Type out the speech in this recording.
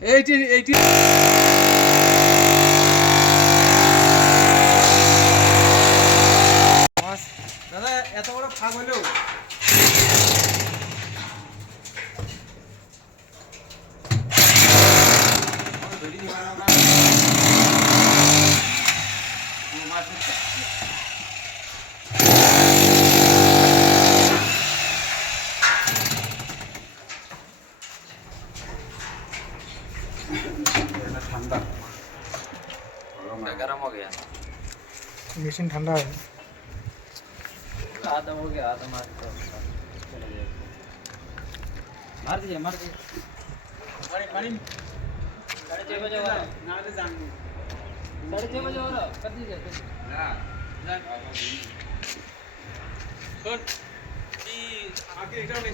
এইটি দাদা এত বড় ফাঁক হলেও ठंडा गरम हो गया मशीन ठंडा है आधा हो गया आधा मार दो मार दीजिए पानी पानी 6:30 बजे वाला ना ले जाएंगे 6:30 बजे वाला कर दीजिए ना सुन कि आगे इधर में